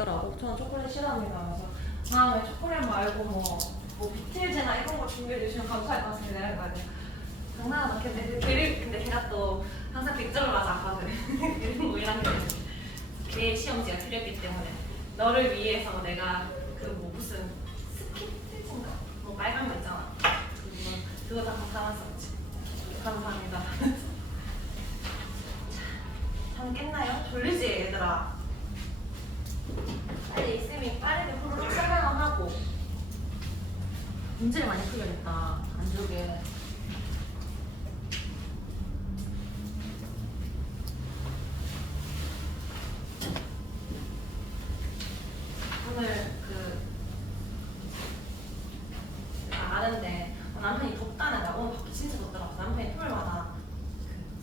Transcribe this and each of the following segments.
있더라고. 저는 초콜릿 싫어합니다. 그래서 다음에 초콜릿 말고 뭐 비틀즈나 이런 거 준비해 주시면 감사할 것 같은데 내가 이거 장난하나? 근데 걔가 또 항상 100점을 맞았거든. 이런 거 1학년 내 시험지가 틀렸기 때문에 너를 위해서 내가 그 뭐 무슨 스키트인가? 뭐 빨간 거 있잖아. 그거 다 사놨었지. 감사합니다. 잠 깼나요? 졸리지 얘들아? 빨리 쌤이 빠르게 후루룩 설명하고 문제를 많이 풀려야겠다. 안쪽에 오늘 제가 아는데 남편이 덥다는 거야. 오늘 밖에 진짜 덥더라고. 남편이 토요일마다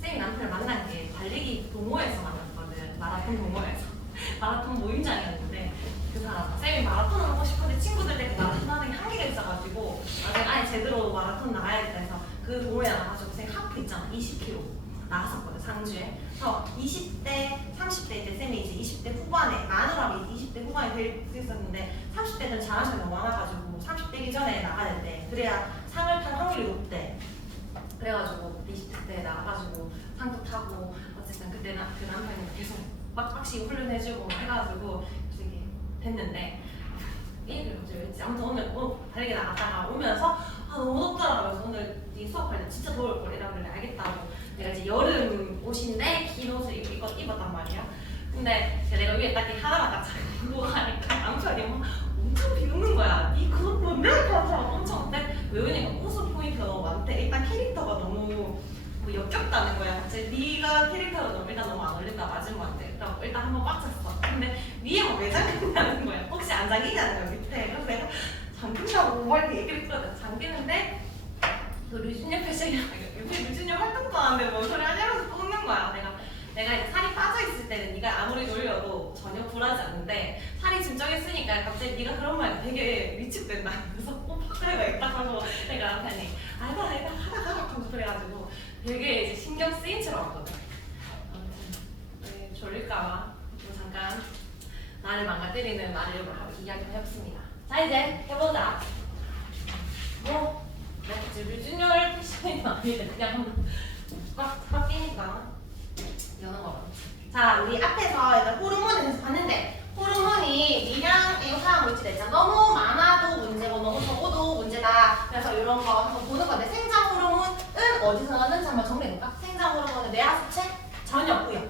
쌤이 남편을 만난 게 달리기 동호회에서 만났거든. 마라톤 동호회에서. 마라톤 모임장이었는데 그 사람 쌤이 마라톤을 하고 싶은데 친구들 마라톤 하는 게 한계가 있어가지고 나중에 아예 제대로 마라톤 나가야겠다 해서 그 동호회 나가가지고 쌤 하프 있잖아. 20km 나갔었거든. 상주에. 그래서 20대, 30대 때 쌤이 이제 20대 후반에 마누라가 20대 후반에 될 수 있었는데 30대는 잘하는 사람이 너무 많아가지고 30대기 전에 나가야 된대. 그래야 상을 탈 확률이 높대. 그래가지고 20대 때 나가가지고 상도 타고 어쨌든 그때 그 남편이 계속 빡빡시 훈련해주고 해가지고 되게 됐는데 얘기를 어제 했지. 아무튼 오늘 달리기 나갔다가 오면서 너무 덥더라고요. 그래서 오늘 네 수업할 때 진짜 더울 걸 이라고 그래. 알겠다고. 내가 이제 여름 옷인데 긴 옷을 입었단 말이야. 근데 내가 위에 딱 하나만 딱 입고 가니까 남편이 막 엄청 비웃는 거야. 니 그거 뭔데? 그런 사람 엄청 어때? 왜 그러니까 웃음 포인트가 너무 많대. 일단 캐릭터가 너무 역겹다는 거야. 갑자기 네가 캐릭터가 너무 일단 너무 안 어울린다. 맞으면한테 일단 한번 빡쳤어. 근데 위에 막 왜 잠긴다는 거야. 혹시 안 잠기냐는 거야 밑에. 그래서 내가 잠긴다고 막 이렇게 얘기를 했거든. 잠기는데 그 류준열 패션이랑 요새 류준열 활동도 하는데 뭔 소리 하냐면서 꽂는 거야. 내가 이제 살이 빠져있을 때는 네가 아무리 놀려도 전혀 불하지 않는데 살이 좀 쪄있으니까 갑자기 네가 그런 말 되게 위축된다. 그래서 파크가 있다 하고 내가 남편이 알바 하다가 하면서 그래가지고 되게 이제 신경 쓰인 채로 왔거든. 아무튼 네, 졸릴까봐 잠깐 나를 망가뜨리는 말을 이야기를 해봤습니다. 자 이제 해보자. 류준열 패션이 아닌데 그냥 한번 꽉 끼니까 여는 거. 자, 우리 앞에서 일단 호르몬에 대해서 봤는데 호르몬이 미량의 화학물질이 있잖아. 너무 많아도 문제고 너무 적어도 문제다. 그래서 이런 거 한번 보는 건데 생장 호르몬은 어디서 나는지 한번 정리해볼까? 생장 호르몬은 뇌하수체 전엽부요.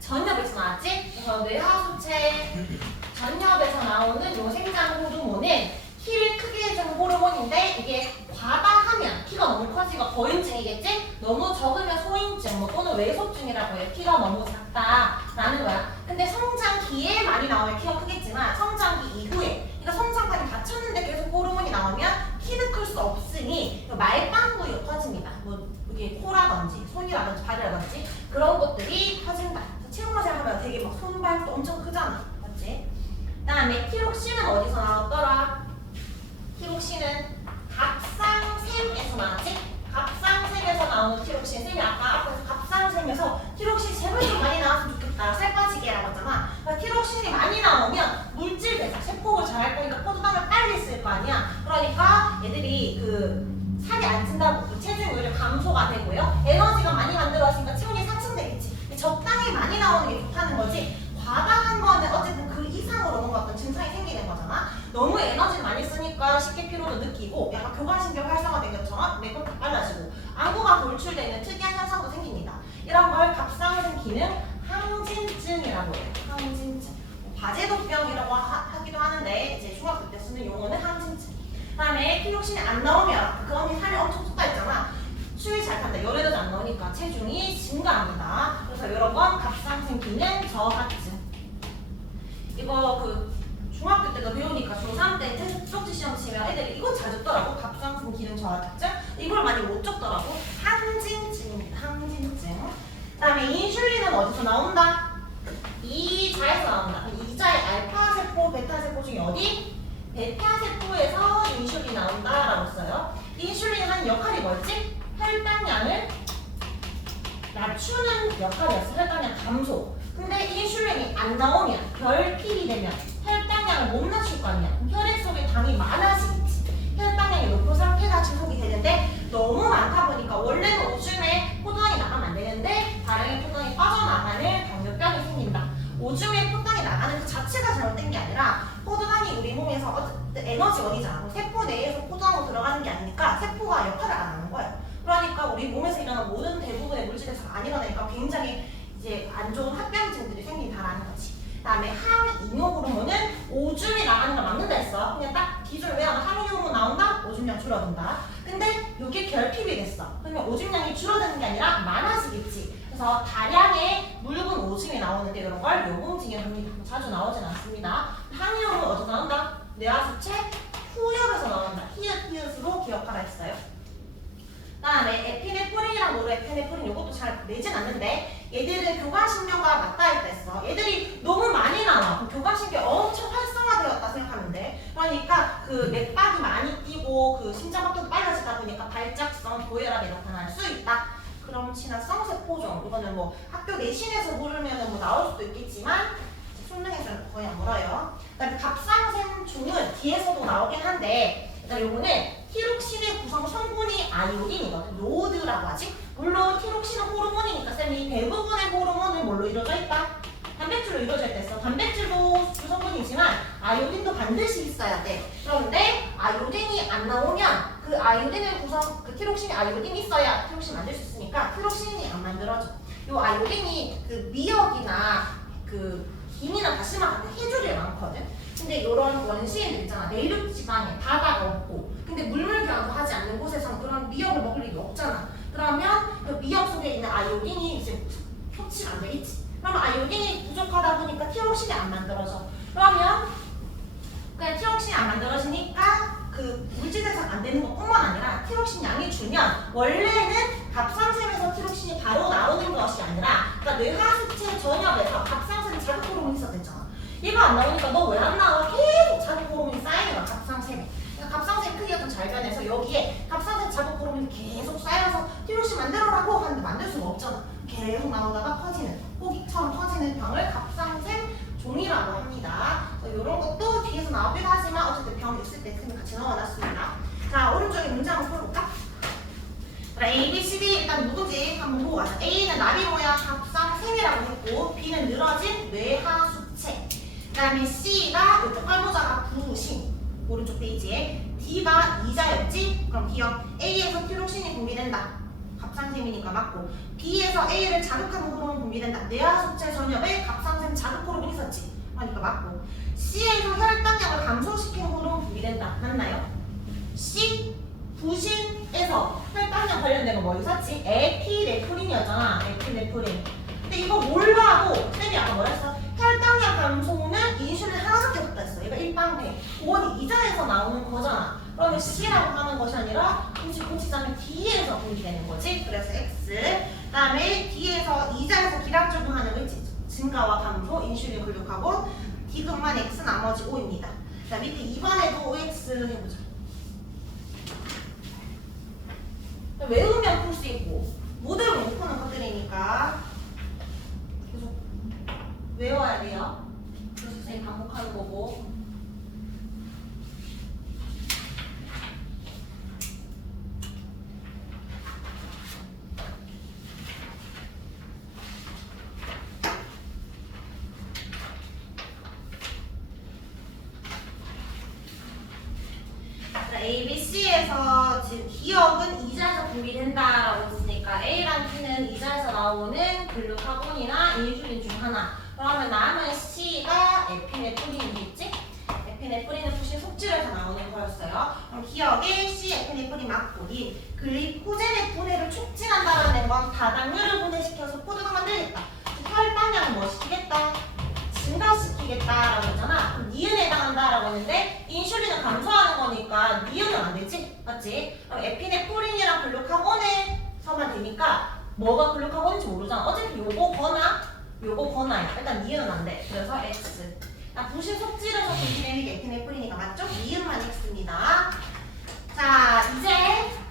전엽에서 나왔지? 그래서 뇌하수체 전엽에서 나오는 요 생장 호르몬은 키를 크게 해주는 호르몬인데 이게 과다하면 키가 너무 커지고 거인증이겠지? 너무 적으면 소인증 또는 외소증이라고 해. 키가 너무 작다라는 거야. 근데 성장기에 많이 나오면 키가 크겠지만 성장기 이후에 그러니까 성장판이 닫혔는데 계속 호르몬이 나오면 키는 클 수 없으니 말빵부에 커집니다. 뭐 이게 코라든지 손이라든지 발이라든지 그런 것들이 커진다. 체육마실 하면 되게 막 손발도 엄청 크잖아. 맞지? 그 다음에 티록신은 어디서 나왔더라? 티록신은 갑상샘에서 나왔지? 갑상샘에서 나오는 티록신. 쌤이 아까 앞에서 갑상샘에서 티록신 제발 좀 많이 나왔으면 좋겠다. 살 빠지게라고 했잖아. 그러니까 티록신이 많이 나오면 물질 대사, 세포를 잘 할 거니까 포도당을 빨리 쓸 거 아니야. 그러니까 얘들이 살이 안 찐다고 체중이 오히려 감소가 되고요. 에너지가 많이 만들어졌으니까 체온이 상승되겠지. 적당히 많이 나오는 게 좋다는 거지. 과다한 거는 어쨌든 그 이상으로 뭔가 어떤 증상이 생기는 거잖아. 너무 에너지를 많이 쓰니까 쉽게 피로도 느끼고 약간 교감신경 활성화된 것처럼 맥박도 빨라지고 안구가 돌출되는 특이한 현상도 생깁니다. 이런 걸 갑상선 기능 항진증이라고 해요. 항진증. 과제도병이라고 하기도 하는데 이제 중학교 때 쓰는 용어는 항진증. 그다음에 티록신이 안 나오면 그 언니 살이 엄청 쏟다 했잖아. 추위 잘 탄다. 열에도 안 나오니까 체중이 증가합니다. 그래서 이런 건 갑상선 기능 저하증. 이거 중학교 때도 배우니까 중3 때 쪽지 시험 치면 애들이 이거 잘 적더라고. 갑상선 기능 저하증. 이걸 많이 못 적더라고. 항진증입니다. 항진증. 그다음에 인슐린은 어디서 나온다? 이자에서 나온다. 이자의 알파세포, 베타세포 중에 어디? 베타세포에서 인슐린이 나온다라고 써요. 인슐린이 하는 역할이 뭐였지? 혈당량을 낮추는 역할이었어. 혈당량 감소. 근데 인슐린이 안 나오면 결핍이 되면 혈당량을 못 낮출 거 아니야. 혈액 속에 당이 많아지겠지. 혈당량이 높은 상태가 지속이 되는데 너무 많다 보니까 원래는 오줌에 포도당이 나가면 안 되는데 다량의 포도당이 빠져나가는 당뇨병이 생긴다. 오줌에 포도당이 나가는 그 자체가 잘못된 게 아니라 포도당이 우리 몸에서 어쨌든 에너지원이잖아. 세포 내에서 포도당으로 들어가는 게 아니니까 세포가 역할을 안 하는 거예요. 그러니까 우리 몸에서 일어나는 모든 대부분의 물질에서 안 일어나니까 굉장히 이제 안 좋은 합병증들이 생긴다라는 거지. 그다음에 항이뇨 호르몬은 오줌이 나가는 걸 막는다 했어. 그냥 딱 기준을 외워놔. 항이뇨 호르몬 나온다? 오줌량 줄어든다. 근데 이게 결핍이 됐어. 그러면 오줌량이 줄어드는 게 아니라 많아지겠지. 그래서 다량의 묽은 오줌이 나오는데 이런 걸 요봉증에 합니다. 자주 나오진 않습니다. 항이뇨 호르몬 어디서 나온다? 뇌하수체 후엽에서 나온다. 히읗히읗으로 기억하라 했어요. 그다음에 에피네프린이랑 노르에피네프린 이것도 잘 내진 않는데 얘들은 교감신경과 맞닿아 있다 했어. 얘들이 너무 많이 나와. 그럼 교감신경이 엄청 활성화되었다 생각하면 돼. 그러니까 그 맥박이 많이 뛰고 그 심장박동도 빨라지다 보니까 발작성, 고혈압이 나타날 수 있다. 그럼 친화성 세포종 이거는 뭐 학교 내신에서 모르면 뭐 나올 수도 있겠지만 수능에서는 거의 안 물어요. 그다음에 갑상샘종은 뒤에서도 나오긴 한데 일단 요거는 티록신의 구성 성분이 아이오딘이거든. 로드라고 하지. 물론 티록신은 호르몬이니까 쌤이 대부분의 호르몬은 뭘로 이루어져 있다? 단백질로 이루어져 있다 했어. 단백질도 주성분이지만 아이오딘도 반드시 있어야 돼. 그런데 아이오딘이 안 나오면 그 아이오딘을 구성 그 티록신이 아이오딘이 있어야 티록신 만들 수 있으니까 티록신이 안 만들어져. 요 아이오딘이 그 미역이나 그 김이나 다시마 같은 해조류에 많거든. 근데 이런 원시인들 있잖아. 내륙 지방에 바다가 없고 근데 물물교환도 하지 않는 곳에서는 그런 미역을 먹을 일이 없잖아. 그러면 그 미역 속에 있는 아이오딘이 이제 섭취가 안 되겠지. 그러면 아이오딘이 부족하다 보니까 티록신이 안 만들어져. 그러면 그냥 티록신이 안 만들어지니까 그 물질 생산 안 되는 것뿐만 아니라 티록신 양이 줄면 원래는 갑상샘에서 티록신이 바로 나오는 것이 아니라 그러니까 뇌하수체 전엽에서 갑상샘 자극 호르몬이 있었댔잖아. 이거 안 나오니까 너 왜 안 나와? 계속 자극 호르몬이 쌓이는 거야 갑상샘에. 그러니까 갑상샘 크기가 좀 잘 변해서 여기에 갑상샘 자극 호르몬이 계속 쌓여서 티록신 만들어라고 하는데 만들 수가 없잖아. 계속 나오다가 퍼지는 호기처럼 퍼지는 병을 갑상샘 종이라고 합니다. 이런 것도 뒤에서 나오기도 하지만 어쨌든 병 있을 때 쌤이 같이 넣어놨습니다. 자 오른쪽에 문제 한번 풀어볼까? A, B, C, D 일단 누구지 한번 보고 가자. A는 나비 모양 갑상샘이라고 했고 B는 늘어진 뇌하수체 그 다음에 C가 이쪽 깔보자가 부신 오른쪽 페이지에 D가 이자였지? 그럼 기억 A에서 티록신이 분비된다. 갑상샘이니까 맞고 B에서 A를 자극하는 호르몬 분비된다. 뇌하수체 전엽에 갑상샘 자극 호르몬 있었지? 그러니까 맞고 C에서 혈당량을 감소시키는 호르몬 분비된다. 맞나요? C 부신에서 혈당량 관련된 거 뭐 있었지? 에피네프린이었잖아. 에피네프린. 근데 이거 몰라도 쌤이 아까 뭐랬어? 혈당량 감소는 인슐린 하나밖에 없다 했어. 얘가 일방대. 그건 이자에서 나오는 거잖아. 그러면 C라고 하는 것이 아니라 음식 고치자면 D에서 분비되는 거지. 그래서 X. 그 다음에 D에서 이자에서 기락 적용하는 거 있지. 증가와 감소, 인슐린 근육하고 D급만 X 나머지 O입니다. 자 밑에 2번에도 OX 해보자. 외우면 풀 수 있고 못 외우면 못 푸는 것들이니까 계속 외워야 돼요. 그래서 선생님 반복하는 거고 A, B, C에서 지금 기억은 이자에서 분비된다라고 했으니까 A랑 B는 이자에서 나오는 글루카곤이나 인슐린 중 하나. 그러면 남은 C가 에피네프린이겠지? 에피네프린은 부신 속질에서 나오는 거였어요. 그럼 기억에 C 에피네프린 맞고 이 글리코젠의 분해를 촉진한다는 건 다당류를 분해시켜서 포도당 만들겠다. 혈당량을 뭐 시키겠다? 증가시키겠다라고 했잖아. 그럼 니은에 해당한다라고 했는데 인슐린은 감소하는 거니까 니은은 안 되지? 맞지? 그럼 에피네프린이랑 글루카곤에서만 되니까 뭐가 글루카곤인지 모르잖아. 어차피 요거거나야. 일단 니은은 안 돼. 그래서 X. 부신 속질에서 분비되는 게 에피네프린이니까 맞죠? 니은만 X입니다. 자 이제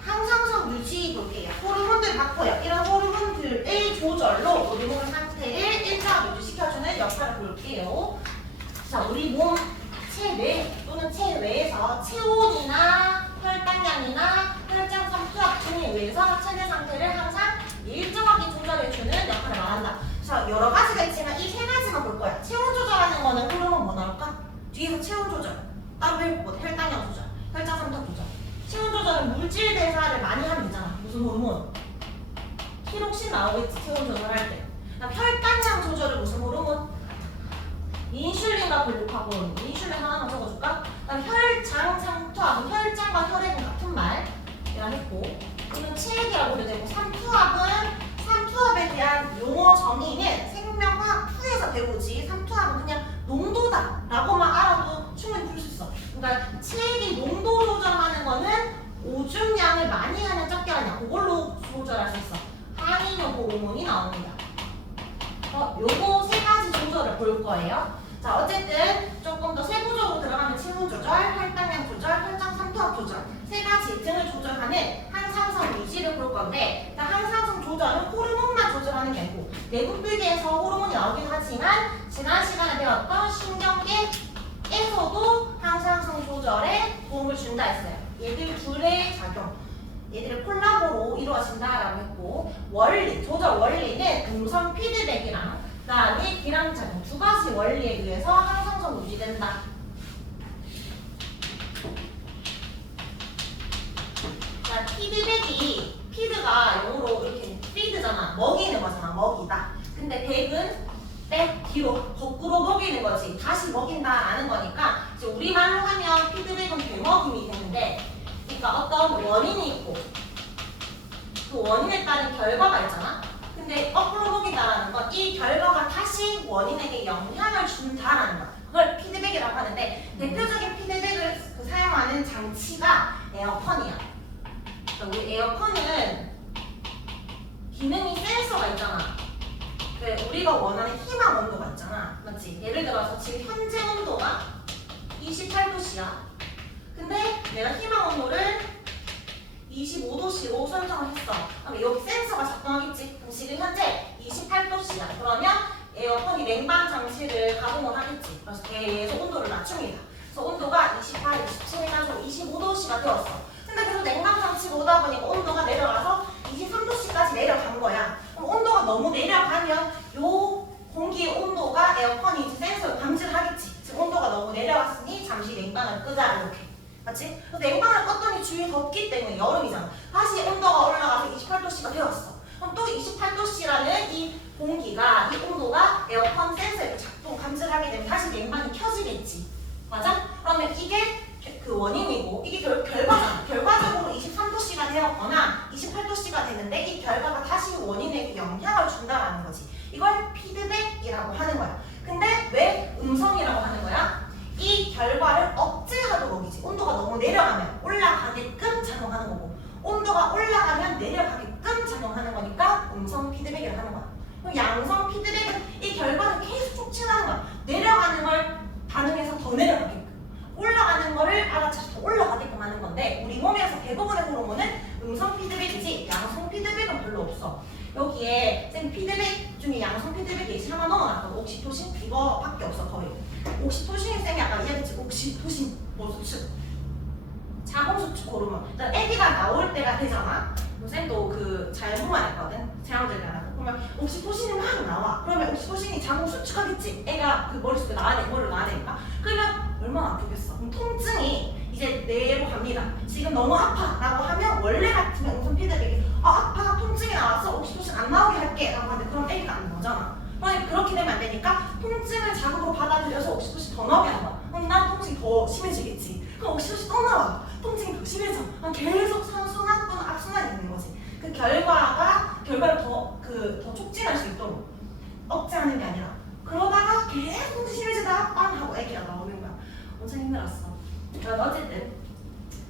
항상성 유지 볼게요. 호르몬들 바꿔요. 이런 호르몬들의 조절로 우리 몸의 상태를 일정 일정하게 유지시켜주는 역할을 볼게요. 자, 우리 몸 체내 또는 체외에서 체온이나 혈당량이나 혈장 삼투압 등에 의해서 체내 상태를 항상 일정하게 조절해주는 역할을 말한다. 자, 여러 가지가 있지만 이 세 가지만 볼 거야. 체온 조절하는 거는 그러면 뭐 나올까? 뒤에서 체온 조절, 따로 배울 거거든. 혈당량 조절, 혈장 삼투압 조절. 체온 조절은 물질 대사를 많이 하면 되잖아. 무슨 호르몬? 티록신 나오겠지, 체온 조절할 때. 그다음 혈당량 조절은 무슨 호르몬? 인슐린과 글루카곤. 인슐린 하나만 적어줄까? 그다음 혈장 삼투압은 혈장과 혈액은 같은 말 내가 했고, 이는 체액이라고도 되고, 삼투압에 대한 용어 정의는 생명화학 2에서 배우지, 삼투압은 그냥 농도다라고만 알아도 충분히 풀 수 있어. 그러니까 체액의 농도 조절하는 거는 오줌량을 많이 하냐 적게 하냐 그걸로 조절할 수 있어. 항이뇨 호르몬이 나옵니다. 요거 세 가지 조절을 볼 거예요. 자, 어쨌든 조금 더 세부적으로 들어가면 체온 조절, 혈당량 조절, 혈장 삼투압 조절 세 가지 등을 조절하는 항상성 유지를 볼 건데, 항상성 조절은 호르몬만 조절하는 게 아니고 내분비계에서 호르몬이 나오긴 하지만 지난 시간에 배웠던 신경계에서도 항상성 조절에 도움을 준다 했어요. 얘들 둘의 작용, 얘들의 콜라보로 이루어진다라고 했고, 원리, 조절 원리는 음성 피드백이랑 그다음에 기량작용 두 가지 원리에 의해서 항상성 유지된다. 자, 피드가 영어로 이렇게 feed잖아. 먹이는 거잖아. 먹이다. 근데 백은 백 뒤로 거꾸로 먹이는 거지. 다시 먹인다라는 거니까 이제 우리말로 하면 피드백은 되먹임이 되는데, 그러니까 어떤 원인이 있고 그 원인에 따른 결과가 있잖아. 근데 거꾸로 먹인다라는 건 이 결과가 다시 원인에게 영향을 준다라는 거야. 그걸 피드백이라고 하는데, 대표적인 피드백을 사용하는 장치가 에어컨이야. 그러니까 우리 에어컨은 기능이 센서가 있잖아. 우리가 원하는 희망 온도가 있잖아. 맞지? 예를 들어서 지금 현재 온도가 28도씨야. 근데 내가 희망 온도를 25도씨로 설정을 했어. 그럼 여기 센서가 작동하겠지? 그럼 지금 현재 28도씨야. 그러면 에어컨이 냉방 장치를 가동을 하겠지. 그래서 계속 온도를 낮춥니다. 그래서 온도가 28, 27 해가지고 25도씨가 되었어. 근데 계속 냉방 장치가 오다 보니까 온도가 내려가서 23도씨까지 내려간 거야. 그럼 온도가 너무 내려가면 요 공기의 온도가 에어컨이 이제 센서를 감지를 하겠지. 지금 온도가 너무 내려갔으니 잠시 냉방을 끄자, 이렇게. 맞지? 그래서 냉방을 껐더니 주위에 덥기 때문에 여름이잖아. 다시 온도가 올라가서 28도씨가 되었어. 그럼 또 28도씨라는 이 공기가, 이 온도가 에어컨 센서에 작동 감지를 하게 되면 다시 냉방이 켜지겠지. 맞아? 그러면 이게 그 원인이고, 이게 결과적으로 23도씨가 되었거나 28도씨가 되는데 이 결과가 다시 원인에게 영향을 준다라는 거지. 이걸 피드백이라고 하는 거야. 근데 왜 음성이라고 하는 거야? 이 결과를 억제하도록이지. 온도가 너무 내려가면 올라가게끔 작용하는 거고, 온도가 올라가면 내려가게끔 작용하는 거니까 음성 피드백이라고 하는 거야. 그럼 양성 피드백은 이 결과를 계속 촉진하는 거야. 내려가는 걸 반응해서 더 내려가게끔, 올라가는 거를 알아차서 더 올라가게끔 하는 건데, 우리 몸에서 대부분의 호르몬은 음성 피드백이지 양성 피드백은 별로 없어. 여기에 쌤 피드백 중에 양성 피드백 예시 하나 넣어놨거든. 옥시토신 이거밖에 없어. 거의 옥시토신이 쌤이 아까 이야기했지. 옥시토신 뭐 수축, 자궁수축 호르몬. 일단 아기가 나올 때가 되잖아. 쌤도 그 자연분만 했거든. 제왕절개하고. 그러면 옥시토신이 막 나와. 그러면 옥시토신이 자궁 수축하겠지. 애가 그 머릿속에 머리를 나와야 되니까. 그러면 얼마나 아프겠어. 그럼 통증이 이제 뇌로 갑니다. 지금 너무 아파 라고 하면 원래 같으면 음성 피드백이 아파, 통증이 나왔어, 옥시토신 안 나오게 할게 라고 하는데, 그럼 애기가 안 나오잖아. 그러니까 그렇게 되면 안 되니까 통증을 자극으로 받아들여서 옥시토신 더 나오게 하는 거야. 그럼 난 통증이 더 심해지겠지. 그럼 옥시토신 또 나와. 통증이 더 심해져. 계속 선순환 또는 악순환이 있는 거지. 그 결과를 더 촉진할 수 있도록 억제하는 게 아니라, 그러다가 계속 통증이 심해지다가 빵 하고 애기가 나오는 거야. 엄청 힘들었어. 그러니까 어쨌든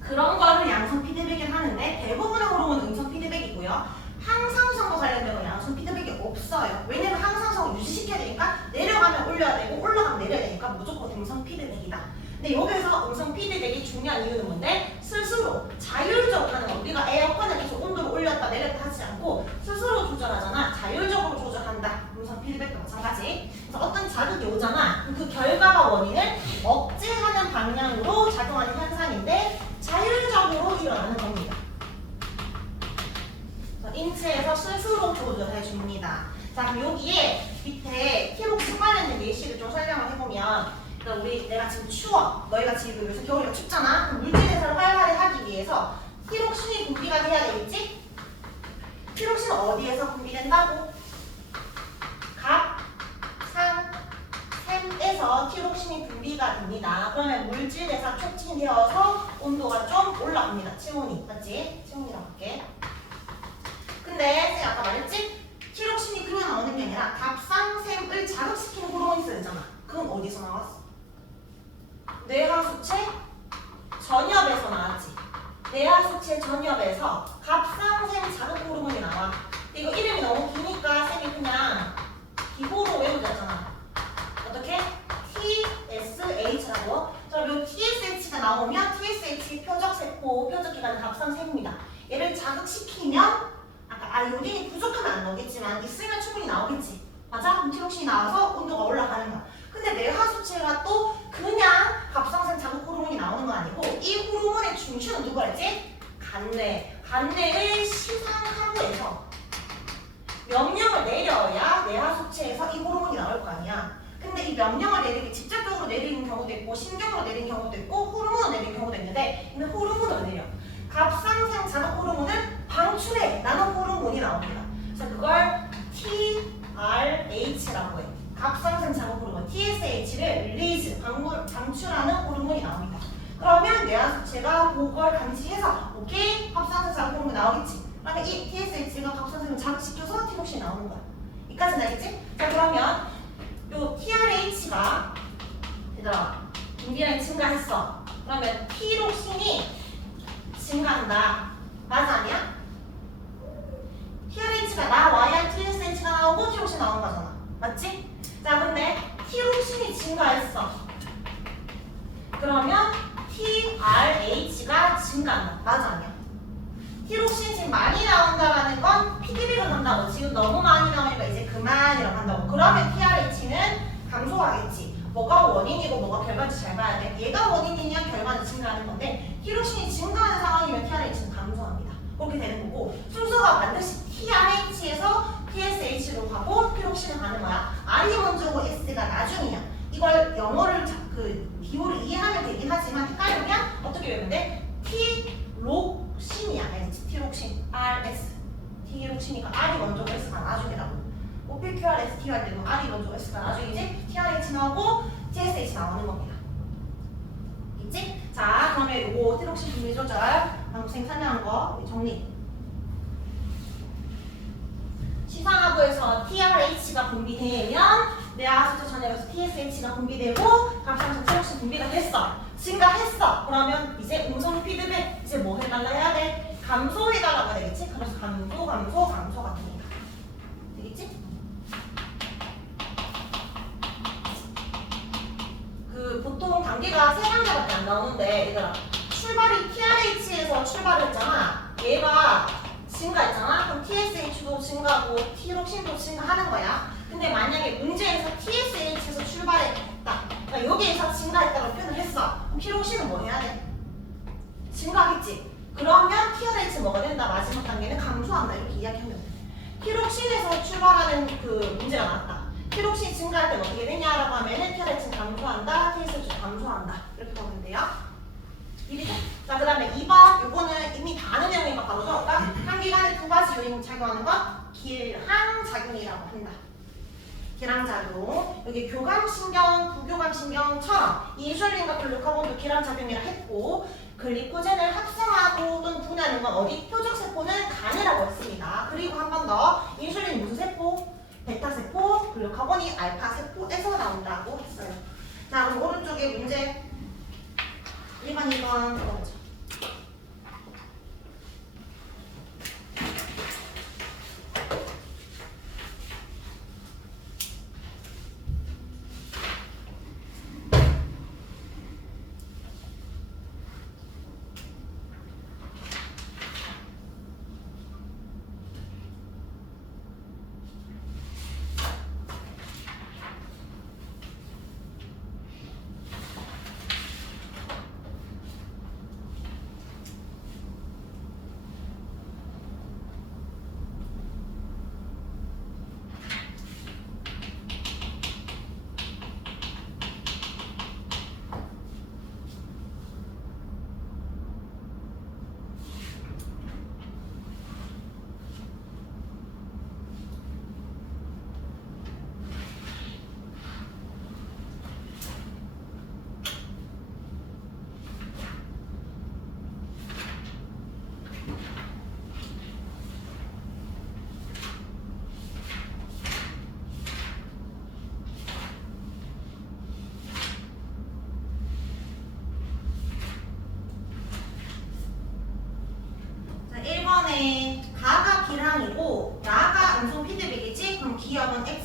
그런 거를 양성 피드백을 하는데, 대부분의 호르몬은 음성 피드백이고요. 항상성과 관련된 건 양성 피드백이 없어요. 왜냐면 항상성을 유지시켜야 되니까, 내려가면 올려야 되고 올라가면 내려야 되니까 무조건 음성 피드백이다. 근데 여기서 음성 피드백이 중요한 이유는 뭔데? 스스로 자율적으로 하는 거. 우리가 에어컨을 계속 온도를 올렸다 내렸다 하지 않고 스스로 조절하잖아. 자율적으로 조절한다. 음성 피드백도 마찬가지. 자극이 오잖아. 그럼 그 결과가 원인을 억제하는 방향으로 작용하는 현상인데 자율적으로 일어나는 겁니다. 인체에서 스스로 조절해 줍니다. 자, 그럼 여기에 밑에 티록신 관련된 예시를 좀 설명을 해보면, 그러니까 내가 지금 추워. 너희가 지금 요새 겨울이가 춥잖아. 그럼 물질 대사를 활발히 하기 위해서 티록신이 분비가 돼야 되겠지? 티록신은 어디에서 분비된다고? 각, 상, 샘에서 티록신이 분비가 됩니다. 그러면 물질 대사 촉진되어서 온도가 좀 올라갑니다. 체온이. 맞지? 체온이라고 할게. 근데 제가 아까 말했지? 티록신이 그냥 나오는 게 아니라 갑상샘을 자극시키는 호르몬이 있어야 되잖아. 그건 어디서 나왔어? 뇌하수체 전엽에서 나왔지. 뇌하수체 전엽에서 갑상샘 자극 호르몬이 나와. 근데 이거 이름이 너무 기니까 쌤이 그냥 기호로 외우자잖아. 어떻게? TSH라고. 그럼 이 TSH가 나오면 TSH 표적세포, 표적기관은 갑상샘입니다. 얘를 자극시키면 아까 아이오딘이 부족하면 안 나오겠지만 있으면 충분히 나오겠지. 맞아? 그럼 티록신이 나와서 온도가 올라가는 거야. 근데 뇌하수체가 또 그냥 갑상샘 자극 호르몬이 나오는 건 아니고 이 호르몬의 중심은 누구였지? 간뇌. 간뇌의 시상하부에서 명령을 내려야 뇌하수체에서 이 호르몬이 나올 거 아니야. 근데 이 명령을 내리기 직접적으로 내리는 경우도 있고 신경으로 내리는 경우도 있고 호르몬으로 내리는 경우도 있는데 근데 호르몬으로 내려. 갑상샘 자극 호르몬을 방출해 라는 호르몬이 나옵니다. 그래서 그걸 TRH라고 해. 갑상샘 자극 호르몬 TSH를 릴리즈, 방출하는 호르몬이 나옵니다. 그러면 뇌하수체가 그걸 감지해서 오케이 갑상샘 자극 호르몬이 나오겠지. 그러면 이 TSH가 갑상샘을 자극시켜서 티록신이 나오는 거야. 여기까지는 알겠지? 자 그러면 요 TRH가 얘들아 분비량이 증가했어. 그러면 티록신이 증가한다. 맞아 아니야? TRH가 나와야 TSH가 나오고 티록신 나오는 거잖아. 맞지? 자 근데 티록신이 증가했어. 그러면 TRH가 증가한다. 맞아 아니야? 티록신 지금 많이 나온다라는 건 피드백을 한다고. 지금 너무 많이 나오니까 이제 그만이라고 한다고. 그러면 TRH는 감소하겠지. 뭐가 원인이고 뭐가 결과인지 잘 봐야 돼. 얘가 원인이면 결과는 증가하는 건데 티록신이 증가하는 상황이면 TRH는 감소합니다. 그렇게 되는 거고 순서가 반드시 TRH에서 TSH로 가고 티록신은 가는 거야. R이 먼저고 S가 나중이야. 이걸 영어를 기호를 이해하면 되긴 하지만 헷갈리면 어떻게 외우면 돼? T록신이야. 알겠지? T록신 RS T록신이니까 R이 먼저고 S가 나중이라고. OPQRS T 할 때도 R이 먼저고 S가 나중이지 TRH 나오고 TSH 나오는 겁니다. 있지? 자 그러면 이거 티록신 분비 조절 방금 선생님 설명한 거 정리. 시상하부에서 TRH가 분비되면 뇌하수체 전역에서 TSH가 분비되고 갑상선 티록신 분비가 됐어. 증가했어. 그러면 이제 음성 피드백 이제 뭐 해달라 해야 돼? 감소해달라고 해야 되겠지? 그래서 감소가 됩니다. 되겠지? 보통 단계가 3단계밖에 안 나오는데 얘들아 출발이 TRH에서 출발했잖아. 얘가 증가했잖아. 그럼 TSH도 증가하고 티록신도 증가하는 거야. 근데 만약에 문제에서 TSH에서 출발했다. 그러니까 여기에서 증가했다고 표현을 했어. 그럼 티록신은 뭐 해야 돼? 증가하겠지. 그러면 TRH 뭐가 된다? 마지막 단계는 감소한다. 이렇게 이야기하면 돼. 티록신에서 출발하는 그 문제가 나왔다. 티록신이 증가할 때는 어떻게 되냐라고 하면은 TRH는 감소한다, TSH도 감소한다. 이렇게 보면 돼요. 이해되죠? 자, 그 다음에 2번, 요거는 이미 다 아는 내용이니까 바로 적을까? 단기간에 두 가지 요인 작용하는 것, 길항작용이라고 한다. 길항작용. 여기 교감신경, 부교감신경처럼 인슐린과 글루카곤도 길항작용이라 했고, 글리코젠을 합성하고 또는 분해하는 건 어디? 표적세포는 간이라고 했습니다. 그리고 한 번 더, 인슐린 무슨 세포? 베타세포, 글루카곤이 알파세포에서 나온다고 했어요. 자, 그럼 오른쪽에 문제 1번, 2번 들어보죠.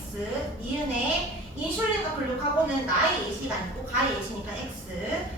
x, 니은의 인슐린과 글루카곤은 나의 예시가 아니고 가의 예시니까 x.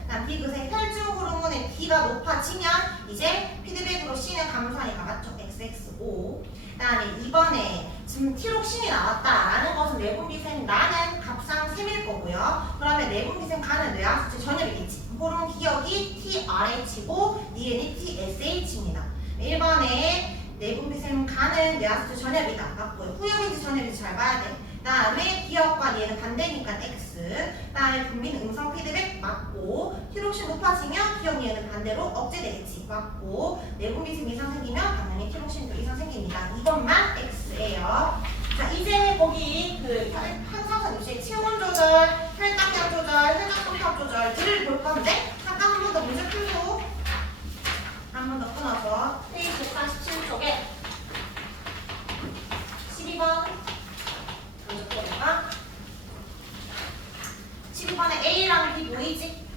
그다음 디귿의 혈중 호르몬의 D가 높아지면 이제 피드백으로 C는 감소하니까 맞죠? XXO. 그다음에 이번에 지금 티록신이 나왔다라는 것은 내분비생 나는 갑상 셈일 거고요. 그러면 내분비생 가는 뇌하수체 전엽이겠지. 호르몬 기억이 TRH고 니은이 TSH입니다. 1번에 내분비생 가는 뇌하수체 전엽이다. 맞고요. 후엽인지 전엽인지 잘 봐야 돼. 다음에 기억과 얘는 반대니까 X. 다음에 분비는 음성 피드백 맞고, 티록신 높아지면 기억 얘는 반대로 억제되겠지. 맞고, 내분비생 이상 생기면 당연히 티록신도 이상 생깁니다. 이것만 X예요. 자, 이제 거기 그 항상성 유지의 체온 조절, 혈당량 조절, 혈당 조절들을 볼 건데 잠깐 한 번 더 문제 풀고 한 번 더 끊어서 페이지 147쪽에 12번 12번에 A랑 B 보이지?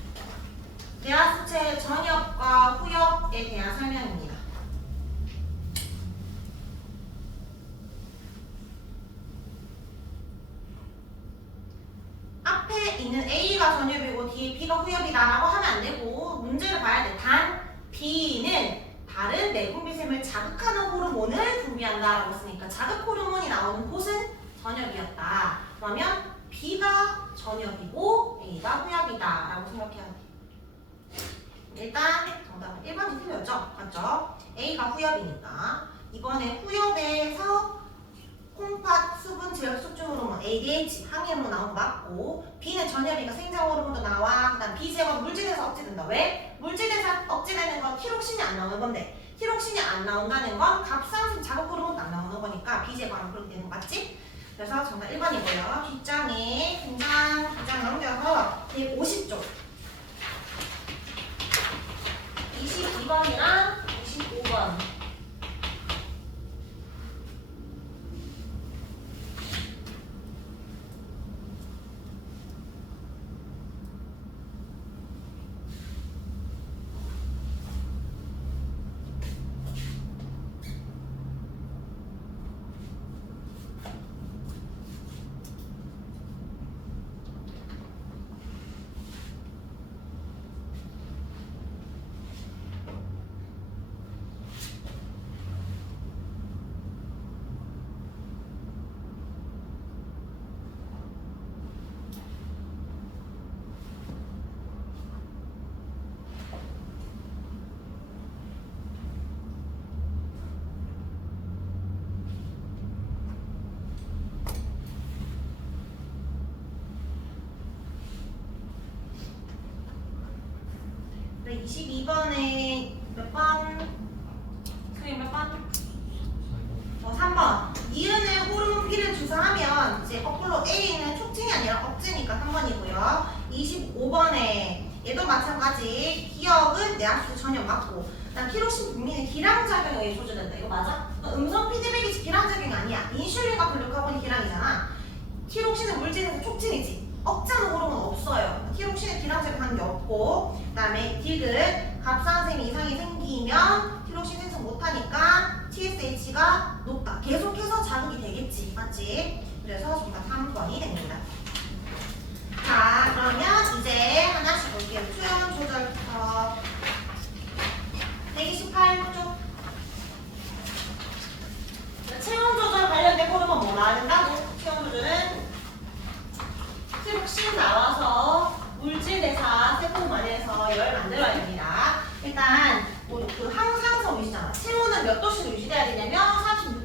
뇌하수체 전엽과 후엽에 대한 설명입니다. 앞에 있는 A가 전엽이고 뒤에 B가 후엽이다라고 하면 안 되고 문제를 봐야 돼. 단 B는 다른 내분비샘을 자극하는 호르몬을 분비한다라고 했으니까 자극 호르몬이 나오는 곳은 전엽이었다. 그러면 B가 전엽이고 A가 후엽이다 라고 생각해야 돼. 일단 정답은 1번이 틀렸죠? 맞죠? A가 후엽이니까 이번에 후엽에서 콩팥, 수분, 제약, 숙주 호르몬, ADH, 항해호르몬 나온 거 맞고 B는 전엽이니까 생장 호르몬도 나와. 그 다음 B 제거 물질에서 억제된다. 왜? 물질에서 억제되는 건 티록신이 안 나오는 건데 티록신이 안 나온다는 건 갑상선 자극 호르몬도 안 나오는 거니까 B 제거하면 그렇게 되는 거 맞지? 그래서 정답 1번이고요. 뒷장에 뒷장 넘겨서 150쪽 22번이랑 25번 네, 22번에 몇 번? 선생님 몇 번? 3번. 니은의 호르몬 P를 주사하면 이제 거꾸로 A는 촉진이 아니라 억제니까 3번이고요. 25번에 얘도 마찬가지. 기억은 뇌하수체 전혀 맞고. 그다음 티록신 분비는 기량작용에 의해 조절된다. 이거 맞아? 음성 피드백이 기량작용이 아니야. 인슐린과 글루카곤이 기량이잖아. 티록신은 물질에서 촉진이지. 억제하는 호르몬은 없어요. 티록신은 기량작용하는 게 없고, 그 다음에 디귿, 갑상샘 이상이 생기면 티록신 생성 못하니까 TSH가 높다. 계속해서 자극이 되겠지. 맞지? 그래서 정답 3번이 됩니다. 자, 그러면 이제 하나씩 볼게요. 체온 조절부터 128쪽. 체온 조절 관련된 호르몬 뭐 나와야 된다고? 체온 조절은 티록신 나와서 물질 대사 세포만에서 열 만들어야 됩니다. 일단 그 항상성 유지잖아. 체온은 몇 도씨로 유지돼야 되냐면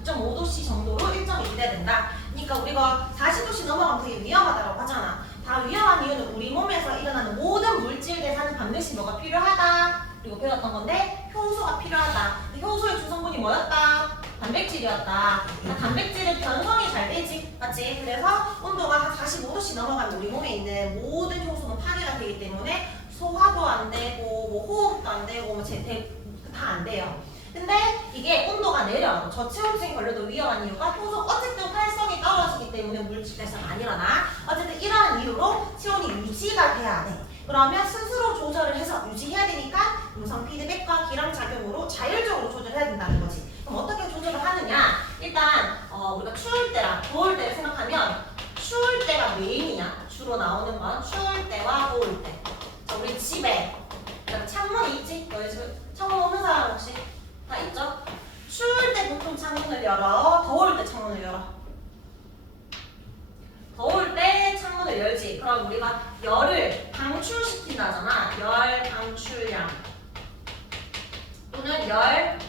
36.5도씨 정도로 일정 유지돼야 된다. 그러니까 우리가 40도씨 넘어가면 되게 위험하다고 하잖아. 다 위험한 이유는 우리 몸에서 일어나는 모든 물질 대사는 반드시 뭐가 필요하다. 그리고 배웠던 건데 효소가 필요하다. 효소의 주성분이 뭐였다? 단백질이었다. 단백질은 변성이 잘 되지, 맞지? 그래서 온도가 한 45도씩 넘어가면 우리 몸에 있는 모든 효소는 파괴가 되기 때문에 소화도 안 되고, 뭐 호흡도 안 되고, 뭐 다 안 돼요. 근데 이게 온도가 내려요. 저체온증에 걸려도 위험한 이유가 효소 어쨌든 활성이 떨어지기 때문에 물질 대사가 안 일어나. 어쨌든 이러한 이유로 체온이 유지가 돼야 돼. 그러면 스스로 조절을 해서 유지해야 되니까 음성 피드백과 기량 작용으로 자율적으로 조절해야 된다는 거지. 그럼 어떻게 조절을 하느냐? 일단 우리가 추울 때랑 더울 때를 생각하면 추울 때가 메인이야. 주로 나오는 건 추울 때와 더울 때. 자, 우리 집에 창문이 있지? 너희 집에 창문 없는 사람 혹시 다 있죠? 추울 때 보통 창문을 열어, 더울 때 창문을 열어. 더울 때 창문을 열지. 그럼 우리가 열을 방출시킨다잖아. 열 방출량 또는 열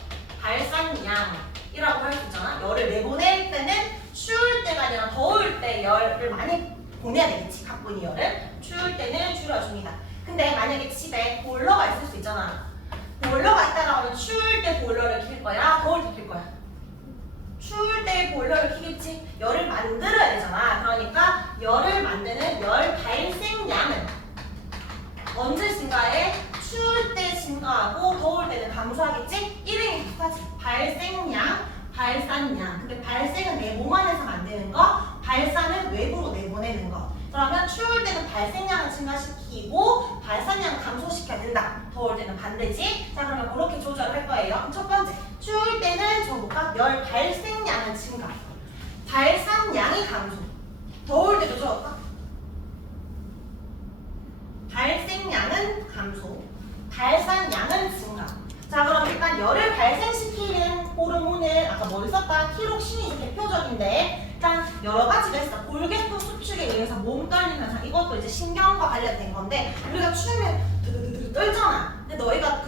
발산량이라고 할 수 있잖아. 열을 내보낼 때는 추울 때가 아니라 더울 때 열을 많이 보내야 되겠지. 갖고 있는 열을 추울 때는 줄여줍니다. 근데 만약에 집에 보일러가 있을 수 있잖아. 보일러가 있다라고 하면 추울 때 보일러를 킬 거야? 더울 때 킬 거야? 추울 때 보일러를 켜겠지. 열을 만들어야 되잖아. 그러니까 열을 만드는 열 발생량은 언제 증가해? 추울 때 증가하고 더울 때는 감소하겠지? 이름이 비슷하지. 발생량, 발산량. 근데 발생은 내 몸 안에서 만드는 거, 발산은 외부로 내보내는 거. 그러면 추울 때는 발생량을 증가시키고 발산량을 감소시켜야 된다. 더울 때는 반대지. 자, 그러면 그렇게 조절할 거예요. 그럼 첫 번째, 추울 때는 전부가 열 발생량은 증가, 발산량이 감소. 더울 때도 적을까? 발생량은 감소, 발산량은 증가. 자, 그럼 일단 열을 발생시키는 호르몬을 아까 뭘 썼다? 티록신이 대표적인데 일단 여러 가지가 있어. 골격근 수축에 의해서 몸 떨리는 현상. 이것도 이제 신경과 관련된 건데 우리가 추우면 드드드드 떨잖아. 근데 너희가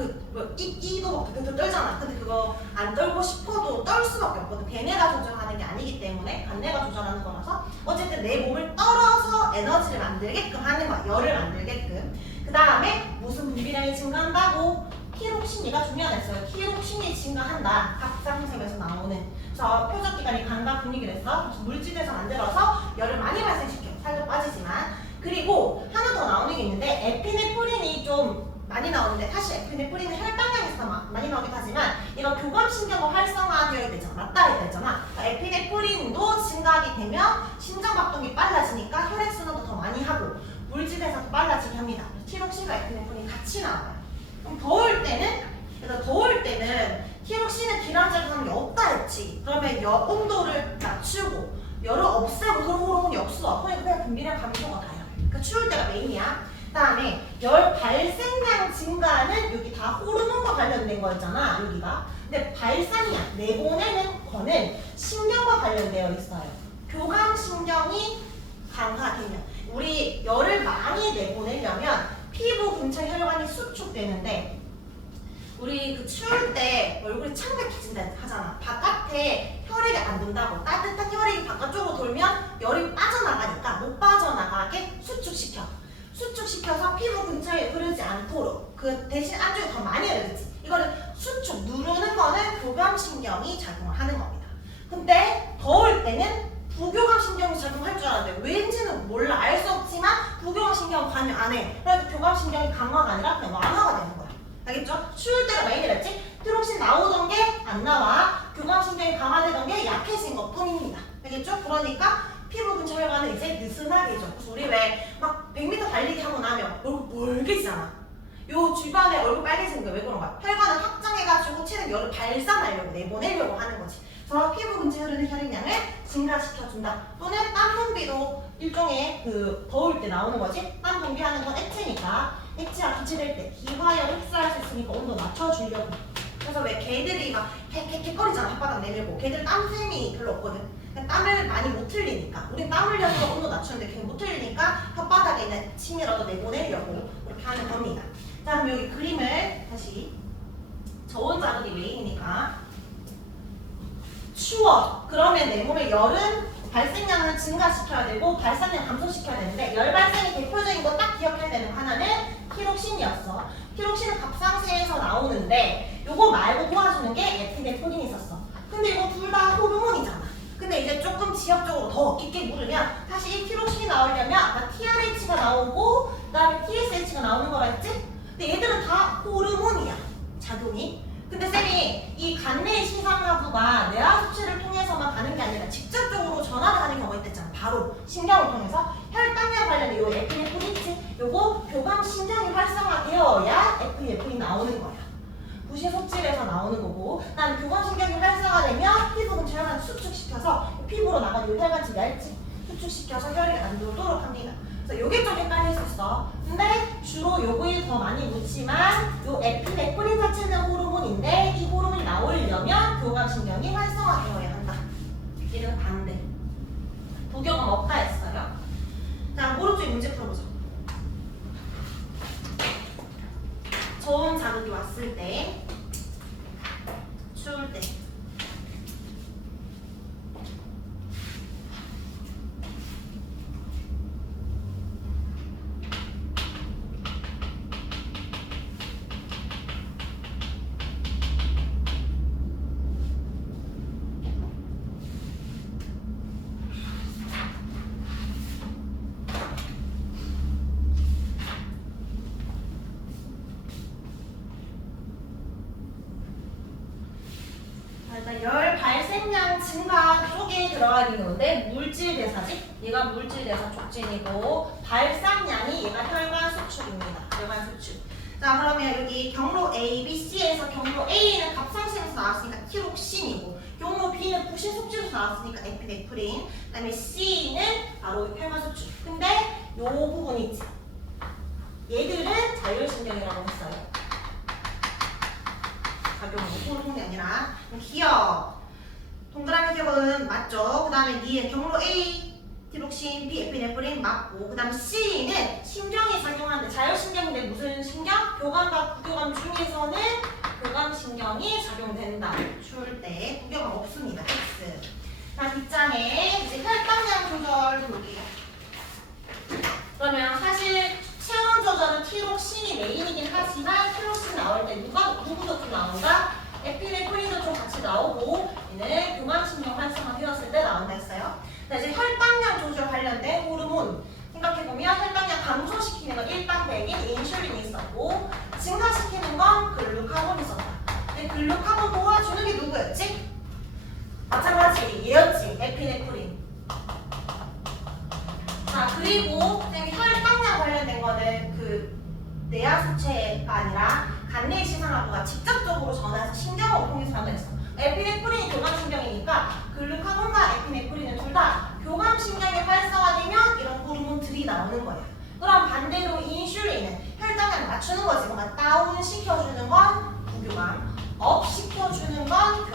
이도 막 드드드 떨잖아. 근데 그거 안 떨고 싶어도 떨 수밖에 없거든. 대뇌가 조절하는 게 아니기 때문에 간뇌가 조절하는 거라서 어쨌든 내 몸을 떨어서 에너지를 만들게끔 하는 거야. 열을 만들게끔. 그 다음에 무슨 분비량이 증가한다고? 티록신이가 중요하겠어요. 티록신이 증가한다. 갑상선에서 나오는. 그래서 표적기관이 간과 근육이랬어. 그래서 물질에서 만들어서 열을 많이 발생시켜. 살도 빠지지만. 그리고 하나 더 나오는 게 있는데 에피네프린이 좀 많이 나오는데 사실 에피네프린은 혈당량에서 많이 나오긴 하지만 이거 교감신경과 활성화되어야 되잖아. 맞닿아야 되잖아. 그러니까 에피네프린도 증가하게 되면 심장박동이 빨라지니까 혈액순환도 더 많이 하고 물질에서 더 빨라지게 합니다. 티록신과 에피네프린이 같이 나와요. 그럼 더울 때는 티록신은 기량작용하는 게 없다 했지. 그러면 온도를 낮추고 열을 없애고 그런 호르몬이 없어. 그러니까 그냥 분비량 감소가 다야. 그러니까 추울 때가 메인이야. 그 다음에 열 발생량 증가는 여기 다 호르몬과 관련된 거였잖아. 여기가. 근데 발산량, 내보내는 거는 신경과 관련되어 있어요. 교감신경이 강화되면 우리 열을 많이 내보내려면 피부 근처 혈관이 수축되는데 우리 그 추울 때 얼굴이 창백해진다 하잖아. 바깥에 혈액이 안 돈다고. 따뜻한 혈액이 바깥쪽으로 돌면 열이 빠져나가니까 못 빠져나가게 수축시켜서 피부 근처에 흐르지 않도록 그 대신 안쪽에 더 많이 흐르겠지. 이거를 수축 누르는 거는 교감신경이 작용을 하는 겁니다. 근데 더울 때는 부교감신경이 작용할 줄 알았는데 왠지는 몰라. 알 수 없지만 부교감신경은 관여 안 해. 그러니까 교감신경이 강화가 아니라 그냥 완화가 되는 거야. 알겠죠? 추울 때가 메인이랬지? 티록신 나오던 게 안 나와. 교감신경이 강화되던 게 약해진 것 뿐입니다. 알겠죠? 그러니까 피부 근처 혈관은 이제 느슨하게 해줘. 그래서 우리 왜 막 100m 달리기 하고 나면 얼굴 멀개지잖아. 요 주변에 얼굴 빨개지는 게 왜 그런 거야? 혈관을 확장해가지고 체는 열을 발산하려고 내보내려고 하는 거지. 그래서 피부 근처에 흐르는 혈액량을 증가시켜준다. 또는 땀 분비도 일종의 그 더울 때 나오는 거지. 땀 분비하는 건 액체니까 액체가 기체될 때 기화열 흡수할 수 있으니까 온도 낮춰주려고. 그래서 왜 개들이 막 헥헥헥거리잖아. 혓바닥 내밀고. 개들 땀샘이 별로 없거든. 땀을 많이 못 흘리니까. 우린 땀 흘려서 온도 낮추는데 걔는 못 흘리니까 혓바닥에 있는 침이라도 내보내려고 그렇게 하는 겁니다. 자, 그럼 여기 그림을 다시 저온 자극이 메인이니까 추워. 그러면 내 몸의 열은 발생량을 증가시켜야 되고 발산량 감소시켜야 되는데 열 발생의 대표적인 거 딱 기억해야 되는 하나는 티록신이었어. 티록신은 갑상선에서 나오는데 요거 말고 도와주는 게 에피네프린이 있었어. 근데 이거 둘 다 호르몬이잖아. 근데 이제 조금 지역적으로 더 깊게 물으면 사실 이 티록신이 나오려면 아까 TRH가 나오고 그 다음에 TSH가 나오는 거라 했지? 근데 얘들은 다 호르몬이야. 작용이. 근데 쌤이 이 간내 시상하부가 뇌하 수치를 통해서만 가는 게 아니라 직접적으로 전화를 하는 경우가 있댔잖아. 바로 신경을 통해서 혈당량 관련된 요 에피네프린 있지? 요거 교감신경이 활성화되어야 에피네프린 나오는 거야. 부신 속질에서 나오는 거고, 그다음에 교감신경이 활성화되면 피부 근처 혈관 수축시켜서 피부로 나가는 혈관층 얇지 수축시켜서 혈이 안 들어오도록 합니다. 그래서 요게 좀 헷갈릴 수 있어. 근데 주로 요거에 더 많이 묻지만 요 에피네프린 자체는 호르몬인데 이 호르몬이 나오려면 교감신경이 활성화되어야 한다. 얘는 반대. 부교감 없다 했어요. 자, 오른쪽에 문제 풀어보자. 저온 자극이 왔을 때, 추울 때. 일단 열 발생량 증가 쪽에 들어가 있는 건데 물질 대사지? 얘가 물질 대사 촉진이고 발산량이 얘가 혈관 수축입니다. 혈관 수축. 자, 그러면 여기 경로 A, B, C에서 경로 A는 갑상선에서 나왔으니까 티록신이고 경로 B는 부신 속질에서 나왔으니까 에피네프린, 그다음에 C는 바로 혈관 수축. 근데 요 부분 있지? 얘들은 자율신경이라고 했어요. 작용이 호르몬이 아니라 기억 동그라미 기억은 맞죠. 그 다음에 니은 경로 A 티록신, B 에피네프린 맞고, 그 다음에 C는 신경이 작용하는데 자율신경인데 무슨 신경? 교감과 부교감 중에서는 교감신경이 작용된다. 추울 때 부교감 없습니다. X. 자, 뒷장에 이제 혈당량 조절 볼게요. 그러면 사실 체온 조절은 티록신이 메인이긴 하지만 티록신 나올 때 누구도 좀 나온다? 에피네프린도 좀 같이 나오고 얘는 교감신경 활성화 되었을 때 나온다 했어요. 자, 이제 혈당량 조절 관련된 호르몬 생각해보면 혈당량 감소시키는 건 일당백인 인슐린이 있었고 증가시키는 건 글루카곤이 있었다. 근데 글루카곤 도와주는 게 누구였지? 마찬가지 얘였지. 에피네프린. 자, 그리고 혈당량 관련된 거는 그 뇌하수체가 아니라 간내 시상하고가 직접적으로 전화해서 신경을 통해서 전달했어. 에피네프린이 교감신경이니까 글루카곤과 에피네프린은 둘 다 교감신경이 활성화되면 이런 호르몬들이 나오는 거야. 그럼 반대로 인슐린은 혈당량을 맞추는 거지. 뭔가 다운 시켜주는 건 부교감, 업 시켜주는 건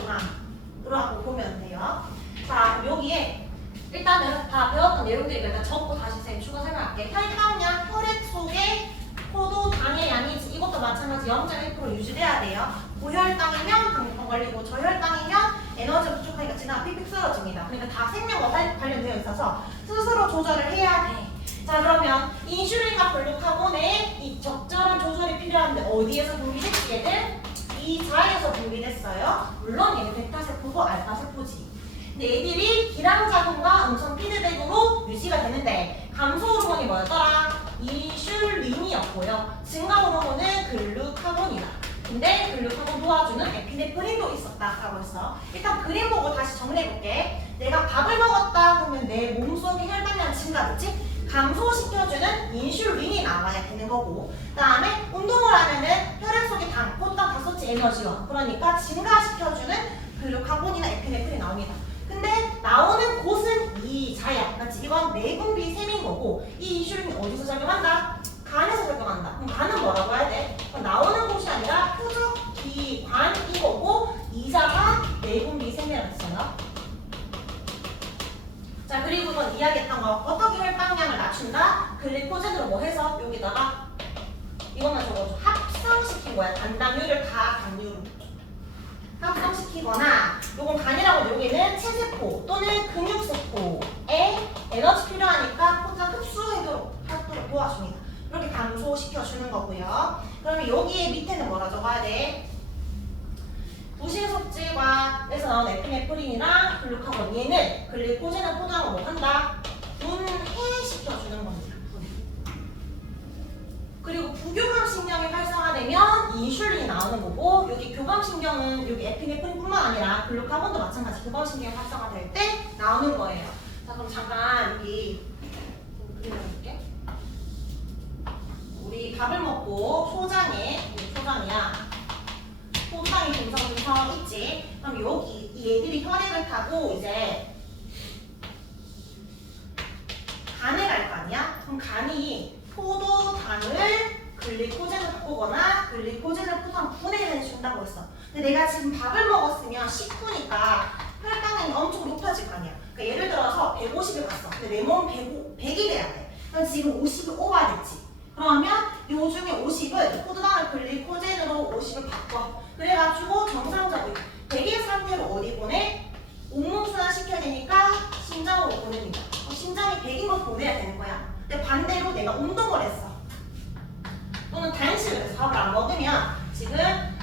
교감으로 보면 돼요. 자, 여기에 일단은 다 배웠던 내용들이니까 일단 적고 다시 쌤 추가 설명할게. 혈당량, 혈액 속에 포도 당의 양이 이것도 마찬가지 0.1% 유지돼야 돼요. 고혈당이면 당뇨 걸리고 저혈당이면 에너지가 부족하니까 지나가 픽픽 쓰러집니다. 그러니까 다 생명과 관련되어 있어서 스스로 조절을 해야 돼. 자, 그러면 인슐린과 글루카곤의 이 적절한 조절이 필요한데 어디에서 분비됐지 얘들? 이 자에서 분비됐어요. 물론 얘는 베타세포고 알파세포지. 근데 얘들이 기량작용과 음성 피드백으로 유지가 되는데 감소 호르몬이 뭐였더라? 인슐린이었고요. 증가 호르몬은 글루카곤이다. 근데 글루카곤 도와주는 에피네프린도 있었다라고 했어. 일단 그림 보고 다시 정리해볼게. 내가 밥을 먹었다 그러면 내 몸속에 혈당량 증가됐지? 감소시켜주는 인슐린이 나와야 되는 거고, 그 다음에 운동을 하면은 혈액 속에 당, 포당 다 썼지 에너지와. 그러니까 증가시켜주는 글루카곤이나 에피네프린이 나옵니다. 근데 나오는 곳은 이 자야. 맞지? 이건 내분비 셈인 거고 이 인슐린이 어디서 작용한다? 간에서 작용한다. 그럼 간은 뭐라고 해야 돼? 나오는 곳이 아니라 표적 비관이 거고 이자가 내분비 셈이라고 했어요. 자, 그리고 이건 이야기했던 거 어떻게 혈당량을 낮춘다? 글리코젠으로 뭐 해서 여기다가 이것만 적어줘. 합성시킨 거야. 단당류를 다 당류로 합성시키거나, 요건 간이라고 여기는 체세포 또는 근육세포에 에너지 필요하니까 포장 흡수하도록 도와줍니다. 이렇게 감소시켜주는 거고요. 그러면 여기에 밑에는 뭐라 적어야 돼? 부신속질과 에서 나온 에피네프린이랑 글루카곤, 얘는 글리코젠을 포장을 뭐 한다? 분해시켜주는 겁니다. 그리고 부교감신경이 활성화되면 인슐린이 나오는 거고, 여기 교감신경은 여기 에피네프린뿐만 아니라 글루카곤도 마찬가지 교감신경이 활성화될 때 나오는 거예요. 자, 그럼 잠깐 여기 그려볼게. 우리 밥을 먹고 소장에, 소장이야. 포도당이 듬성듬성 있지. 그럼 여기 이 얘들이 혈액을 타고 이제 간에 갈 거 아니야? 그럼 간이 포도당을 글리코젠을 바꾸거나 글리코젠을 포도당 분해를 해준다고 했어. 근데 내가 지금 밥을 먹었으면 식후니까 혈당량이 엄청 높아질 거 아니야. 그러니까 예를 들어서 150을 갔어. 근데 내 몸 100이 돼야 돼. 그럼 지금 50을 오버됐지. 그러면 요 중에 50을 포도당을 글리코젠으로 50을 바꿔. 그래가지고 정상적인 100의 상태로 어디 보내? 온몸순환 시켜야 되니까 심장으로 보냅니다. 심장이 100인 걸 보내야 되는 거야. 근데 반대로 내가 운동을 했어. 또는 단식을 해서 밥을 안 먹으면 지금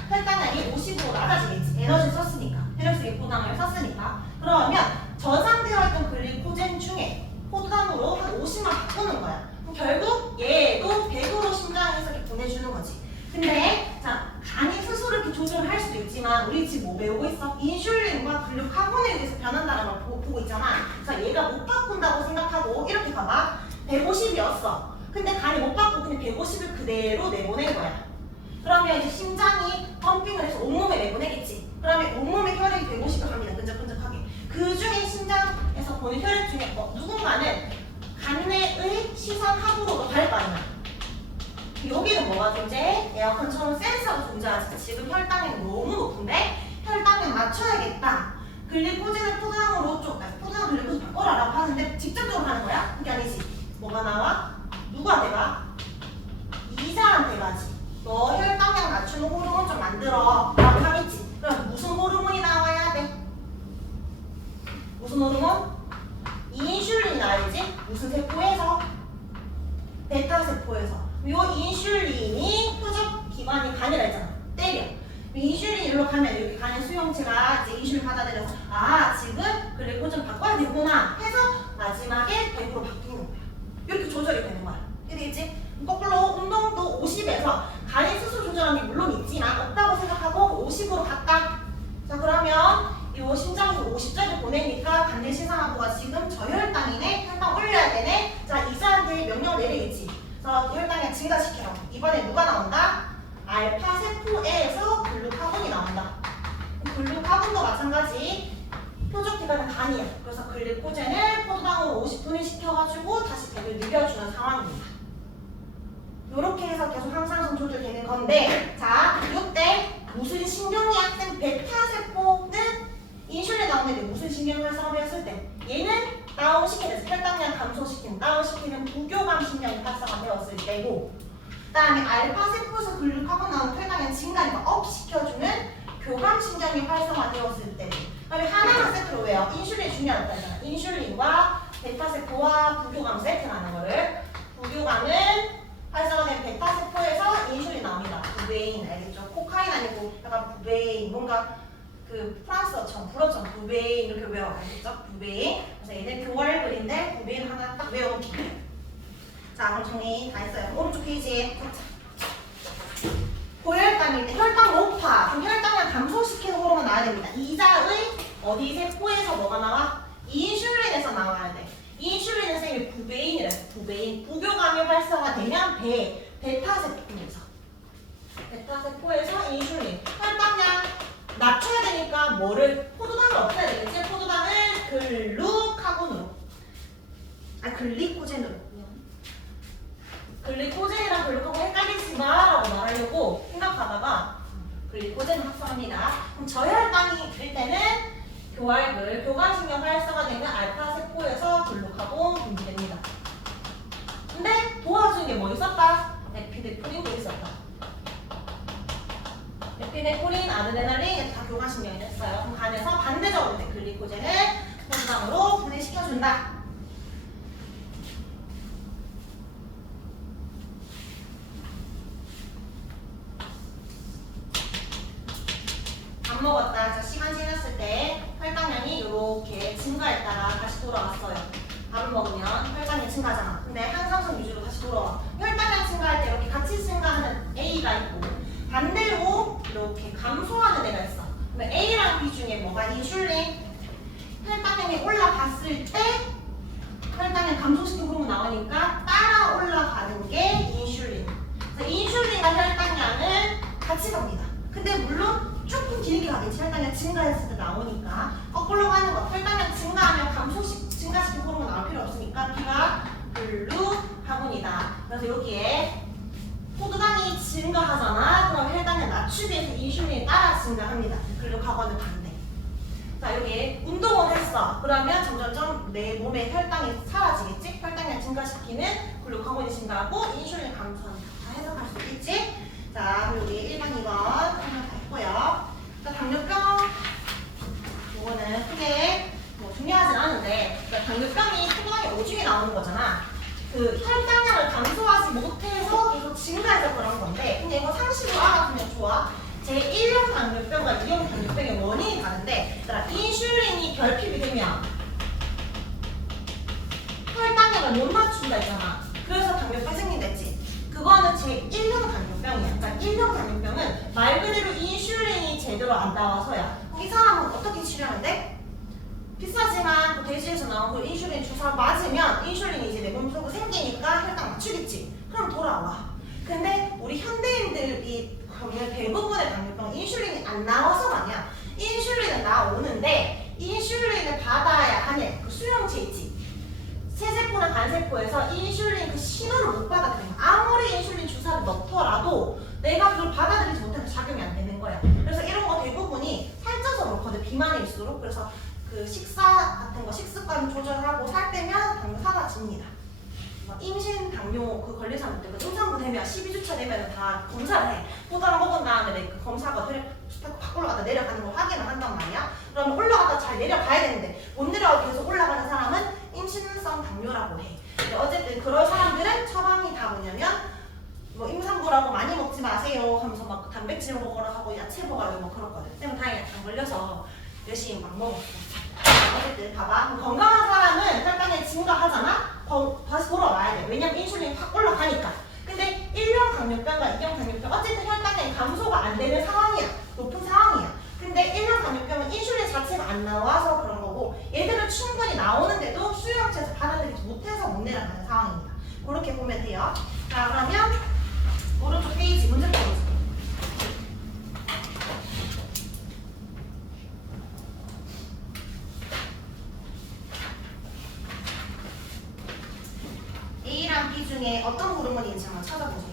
혈당량이 50으로 낮아지겠지. 에너지 썼으니까. 혈액 속에 포도당을 썼으니까. 그러면 전 상태로 했던 글리코젠 중에 포도당으로 한 50만 바꾸는 거야. 그럼 결국 얘도 100으로 심장에서 이렇게 보내주는 거지. 근데 자 간이 스스로 이렇게 조절을 할 수도 있지만 우리 지금 뭐 배우고 있어? 인슐린과 글루카곤에 의해서 변한다는 걸 보고 있잖아. 그래서 얘가 못 바꾼다고 생각하고 이렇게 봐봐. 150이었어. 근데 간이 못 바꾸고 150을 그대로 내보낸 거야. 그러면 이제 심장이 펌핑을 해서 온몸에 내보내겠지. 그러면 온몸에 혈액이 150을 갑니다. 끈적끈적하게. 그 중에 심장에서 보는 혈액 중에 누군가는 간내의 시선하부로도 갈 거 아니야. 여기는 뭐가 존재해? 에어컨처럼 센서가 존재하지. 지금 혈당이 너무 높은데 혈당을 맞춰야겠다. 글리코젠을 포도당으로 포도당 글리코젠 바꿔라라고 하는데 직접적으로 하는 거야? 그게 아니지. 뭐가 나와? 누구한테 가? 이자한테 가지. 너 혈당량 낮추는 호르몬 좀 만들어 라고 하겠지. 그럼 무슨 호르몬이 나와야 돼? 무슨 호르몬? 인슐린이 나와야지. 무슨 세포에서? 베타 세포에서. 요 인슐린이 표적 기관이 간이라 했잖아. 때려. 인슐린이 일로 가면 여기 간의 수용체가 이제 인슐린 받아들여서 아 지금 글리코젠 바꿔야 되구나 해서 마지막에 100으로 바뀌는 거야. 이렇게 조절이 되는 거야. 되겠지? 거꾸로 운동도 50에서 간이 스스로 조절하는 게 물론 있지만 없다고 생각하고 50으로 바꿔. 자 그러면 이 심장에서 50짜리 보내니까 간내 시상하고가 지금 저혈당이네. 혈당 올려야 되네. 자 이자한테 명령을 내리겠지. 그래서 혈당량 증가시켜라. 이번에 누가 나온다? 알파 세포에서 글루카곤이 나온다. 글루카곤도 마찬가지. 표적 기관은 간이야. 그래서 글리코젠을 포도당으로 50분을 시켜가지고 다시 배를 늘려주는 상황입니다. 이렇게 해서 계속 항상성 조절되는 건데, 자, 이때 무슨 신경이 약된 베타 세포는 인슐린 나오는데 무슨 신경을 활성화되었을 때 얘는 다운시키는 혈당량 감소시키는 다운시키는 부교감 신경이 활성화되었을 때고, 그다음에 알파 세포에서 글루카곤 나오는 혈당량 증가니까 업 시켜주는 교감 신경이 활성화되었을 때. 그다음에 하나만 세트로 외워. 인슐린이 중요하다잖아. 인슐린과 베타 세포와 부교감 세트라는 거를. 부교감은 활성화된 베타 세포에서 인슐린 나옵니다. 부베인 알겠죠? 코카인 아니고 약간 부베인 뭔가 그 프랑스어처럼 불어처럼 부베인 이렇게 외워 알겠죠? 부베인. 그래서 얘는 교활근인데 부베인 하나 딱 외워놓기. 자 그럼 정리 다 했어요. 오른쪽 페이지에 고혈당일 때 혈당 높아. 그럼 혈당량 감소시키는 호르몬 나와야 됩니다. 이자의 어디 세포에서 뭐가 나와? 인슐린에서 나와야 돼. 인슐린은 쌤이 부베인이래. 부베인. 부교감이 활성화되면 베타 세포에서. 베타 세포에서 인슐린. 혈당량 낮춰야 되니까 뭐를 포도당을 없애야 되겠지? 포도당을 글루카곤으로. 글리코젠으로. 글리코젠이랑 글루카곤 헷갈리지 마라고 말하려고 생각하다가 글리코젠을 합성합니다. 그럼 저혈당일 때는 교활근, 교감신경 활성화되는 알파 세포에서 글루카곤 분비됩니다. 근데 도와주는 게 뭐 있었다? 에피네프린도 있었다. 에피네프린, 아드레날린 이렇게 다 교감신경이 됐어요. 그럼 간에서 반대적으로 글리코젠을 포도당으로 분해시켜준다. 밥 먹었다. 자, 시간 지났을 때 혈당량이 이렇게 증가했다가 다시 돌아왔어요. 밥을 먹으면 혈당이 증가하잖아. 근데 항상성 위주로 다시 돌아와. 혈당량 증가할 때 이렇게 같이 증가하는 A가 있고 반대로 이렇게 감소하는 애가 있어. 그러면 A랑 B 중에 뭐가 인슐린? 혈당량이 올라갔을 때 혈당량 감소시킨 호르몬 나오니까 따라 올라가는 게 인슐린. 그래서 인슐린과 혈당량은 같이 갑니다. 근데 물론 뒤늦게 가겠지. 혈당량 증가했을 때 나오니까 거꾸로 가는 거. 혈당량 증가하면 증가시킨 호르몬 나올 필요 없으니까 피가 글루카곤이다. 그래서 여기에 포도당이 증가하잖아. 그럼 혈당량 낮추기 위해서 인슐린이 따라 증가합니다. 글루카곤은 반대. 자, 여기 운동을 했어. 그러면 점점점 내 몸의 혈당이 사라지겠지? 혈당량 증가시키는 글루카곤이 증가하고 인슐린이 감소하니까 다 해석할 수 있겠지? 자, 그리고 여기 1번, 2번 하나 다 했고요. 자, 당뇨병. 이거는 크게 뭐 중요하진 않은데, 그러니까 당뇨병이 포도당이 오중에 나오는 거잖아. 그 혈당량을 감소하지 못해서 계속 증가해서 그런 건데, 근데 이거 상식으로 알아두면 좋아. 제1형 당뇨병과 2형 당뇨병의 원인이 다른데, 얘들아, 인슐린이 결핍이 되면 혈당량을 못 맞춘다 했잖아. 그래서 당뇨병 생긴댔지. 그거는 제1형 당뇨병이야. 그러니까 1형 당뇨병은 말 그대로 인슐린이 제대로 안 나와서야. 이 사람은 어떻게 치료하는데? 비싸지만 그 돼지에서 나온 그 인슐린 주사 맞으면 인슐린이 이제 내 몸속에 생기니까 혈당 맞추겠지. 그럼 돌아와. 근데 우리 현대인들이 겪는 대부분의 당뇨병은 인슐린이 안 나와서가 아니야. 인슐린은 나오는데 인슐린을 받아야 하는 그 수용체 있지. 세세포나 간세포에서 인슐린 그 신호를 못 받아들여. 아무리 인슐린 주사를 넣더라도 내가 그걸 받아들이지 못해서 작용이 안 되는 거야. 그래서 이런 거 대부분이 살쪄서 그렇거든. 비만일수록. 그래서 그 식사 같은 거 식습관 조절하고 살 빼면 당뇨 사라집니다. 임신 당뇨 그 걸린 사람들 임산부 되면 12주차 되면 다 검사를 해. 포도랑 먹은 다음에 내 그 검사가 확 올라갔다 내려가는 걸 확인을 한단 말이야. 그러면 올라갔다 잘 내려가야 되는데 못 내려가고 계속 올라가는 사람은 임신성 당뇨라고 해. 근데 어쨌든 그런 사람들은 처방이 다 뭐냐면 뭐 임산부라고 많이 먹지 마세요 하면서 막 단백질 먹으라 하고 야채 먹으라 뭐 그렇거든. 쌤은 다행히 안 걸려서 열심히 막 먹었어. 어쨌든 봐봐. 건강한 사람은 혈당이 증가하잖아? 다시 돌아와야 돼. 왜냐면 인슐린이 확 올라가니까. 근데 1형 당뇨병과 2형 당뇨병 어쨌든 혈당이 감소가 안 되는 상황이야. 높은 상황이야. 근데 1형 당뇨병은 인슐린 자체가 안 나와서 그런 거고 얘들은 충분히 나오는데도 수용체에서 받아들이지 못해서 못 내려가는 상황입니다. 그렇게 보면 돼요. 자, 그러면 오른쪽 페이지 문제 풀어보자. A랑 B 중에 어떤 호르몬이 있는지 한번 찾아보세요.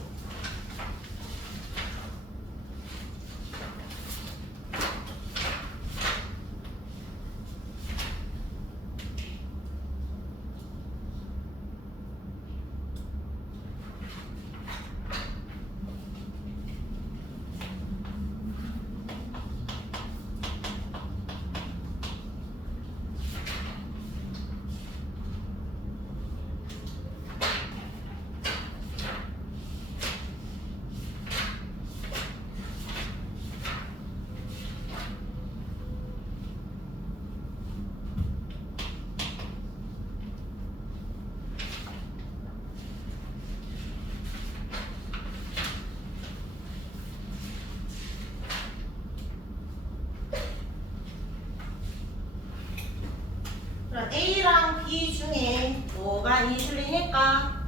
그럼 A랑 B 중에 뭐가 인슐린일까?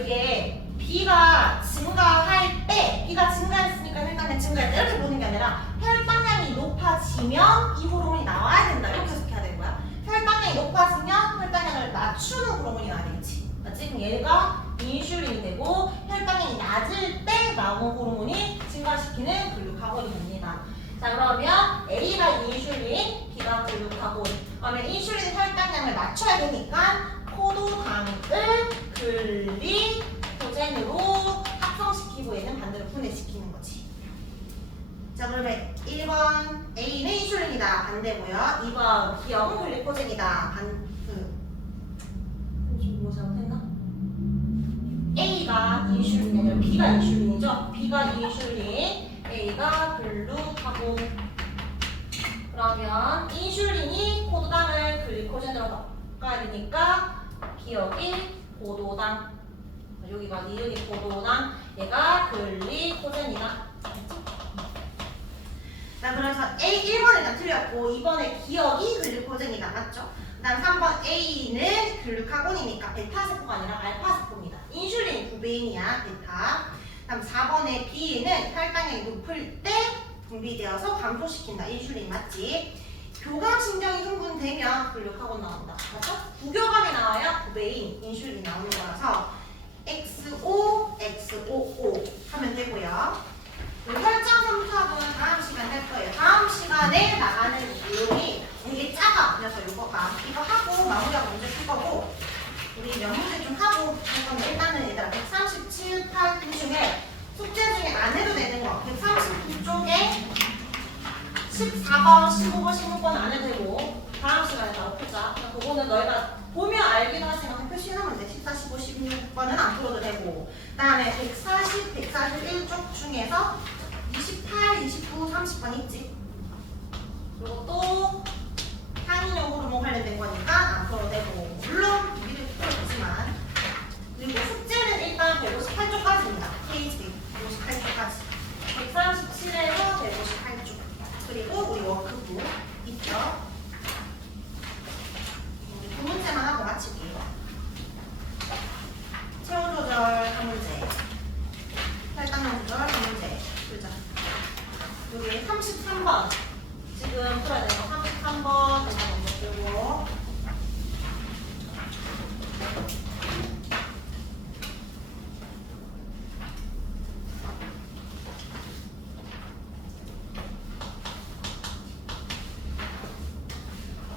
이게 B가 증가할 때, B가 증가했으니까 혈당량 증가했다 이렇게 보는 게 아니라 혈당량이 높아지면 이 호르몬이 나와야 된다 이렇게 해석해야 되는 거야. 혈당량이 높아지면 혈당량을 낮추는 호르몬이 나와야 되겠지. 맞지? 그럼 얘가 인슐린이 되고 혈당량이 낮을 때 나오는 호르몬이 증가시키는 글루카곤이 됩니다. 자, 그러면 A가 인슐린, B가 글루카곤. 그러면 인슐린 혈당량을 낮춰야 되니까 포도당을 글리코젠으로 합성시키고 얘는 반대로 분해시키는 거지. 자, 그러면 1번 A는 인슐린이다. 반대고요. 2번 B형은 글리코젠이다. 뭐 잘못했나? A가 인슐린이 아니라 B가 인슐린이죠. B가 인슐린, A가 글루카곤. 그러면 인슐린이 포도당을 글리코젠으로 바꿔야 되니까 기억이 포도당. 여기가 니은이 포도당, 얘가 글리코젠이다. 자, 그래서 A 1번에 다 틀렸고 2번에 기억이 글루코젠이다. 맞죠? 그 다음 3번 A는 글루카곤이니까 베타세포가 아니라 알파세포입니다. 인슐린이 9배인이야. 베타. 그 다음 4번의 B는 혈당량이 높을 때 분비되어서 감소시킨다. 인슐린 맞지? 교감신경이 흥분되면 근력학원 나온다. 맞죠? 부교감이 나와야 부베인, 인슐린 나오는 거라서 XO, XOO 하면 되고요. 혈장 삼투압은 다음 시간에 할 거예요. 다음 시간에 나가는 내용이 되게 작아. 그래서 이거 하고 마무리하고 문제 풀 거고 우리 몇 문제 좀 하고 할 건데 일단은 얘들아 137, 8, 9 중에 숙제 중에 안 해도 되는 거 139쪽에 14번, 15번, 16번 안 해도 되고 다음 시간에 바로 풀자. 그거는 너희가 보면 알기도 하지만 표시하면 돼. 14, 15, 16번은 안 풀어도 되고 그 다음에 140, 141쪽 중에서 28, 29, 30번 있지. 그리고 또 항인용 호르몬 관련된 거니까 안 풀어도 되고 물론 우리도 풀어도 되지만 그리고 숙제는 일단 158쪽까지입니다. 페이지 158쪽까지 137에서 158쪽 그리고 우리 워크북 있죠. 우리 두 문제만 하고 마칠게요. 체온 조절 한 문제, 혈당량 조절 한 문제 풀자. 여기 33번 지금 풀어야 되는 거 33번 먼저 풀고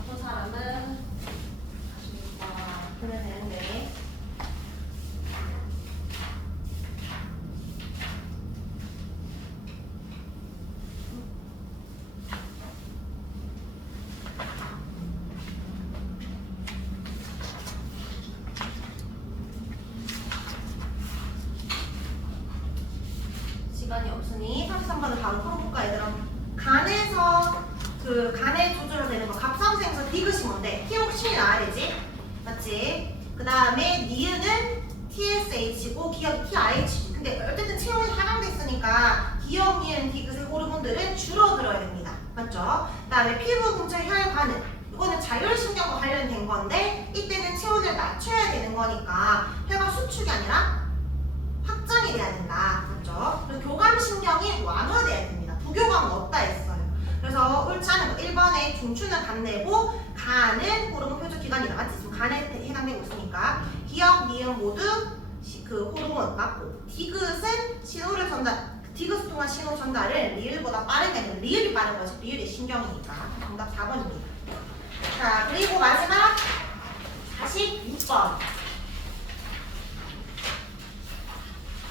어떤 사람은 그래야 되는데 시간이 없으니 33번을 바로 풀어볼까 얘들아. 간에서 그 간에 조절로 되는 거 갑상선에서 디귿이 뭔데? 티옥신이 나와야 되지? 맞지? 그 다음에 니은은 TSH고 기억이 TIH. 근데 어쨌든 체온이 하강돼 있으니까 기억, 니은, 디귿의 호르몬들은 줄어들어야 됩니다. 맞죠? 그 다음에 피부 근처 혈관은 이거는 자율신경과 관련된 건데 이때는 체온을 낮춰야 되는 거니까 혈관 수축이 아니라 확장이 돼야 된다. 맞죠? 그리고 교감신경이 완화돼야 됩니다. 부교감은 없다 했어요. 그래서 옳지 않은 거 1번에 중추는 간내고 간은 호르몬 표적 기관이다. 맞지? 지금 간에 해당되고 있으니까 기억, 니은 모두 그 호르몬 맞고 디귿은 신호를 전달 디귿을 통한 신호 전달을 리을보다 빠르게 하는 리을이 빠른 거지. 리을이 신경이니까 정답 4번입니다. 자 그리고 마지막 46번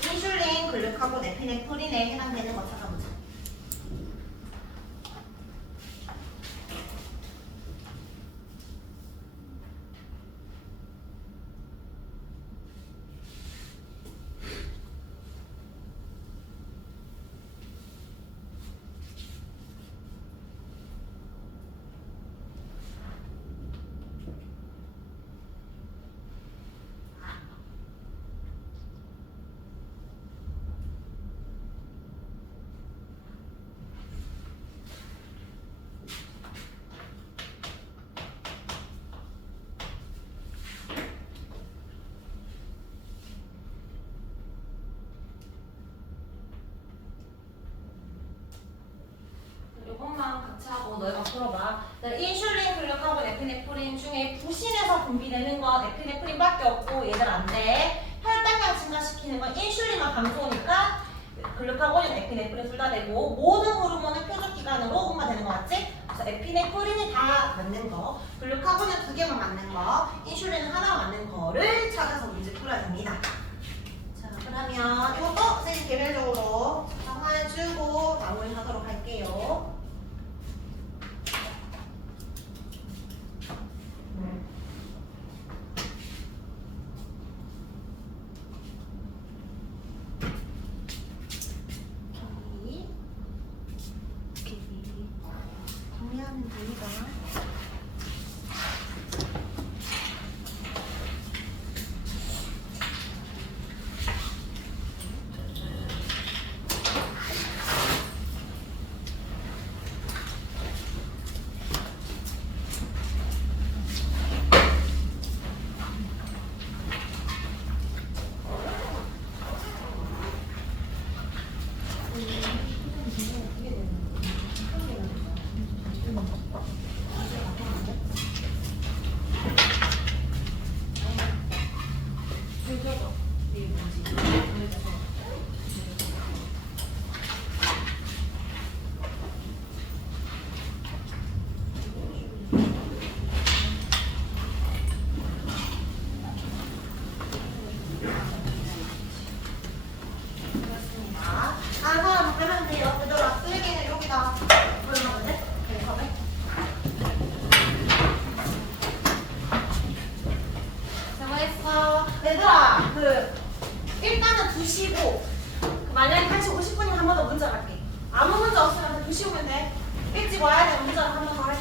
인슐린, 글루카곤, 에피네프린에 해당되는 거 찾아보자. 이것만 같이 하고 너희가 풀어봐. 인슐린, 글루카곤, 에피네프린 중에 부신에서 분비되는 건 에피네프린밖에 없고 얘들 안 돼. 혈당량 증가시키는 건 인슐린만 감소니까 글루카곤이나 에피네프린 둘 다 되고 모든 호르몬은 표적기관으로 분화되는 거 맞지? 그래서 에피네프린이 다 맞는 거, 글루카곤은 2개만 맞는 거, 인슐린은 하나 맞는 거를 찾아서 문제 풀어야 됩니다. 자 그러면 이것도 선생님 개별적으로 정해주고 마무리하도록 할게요. 정리하면 됩니다. 글씨 오면 돼. 일찍 와야 돼. 운전 한 번 더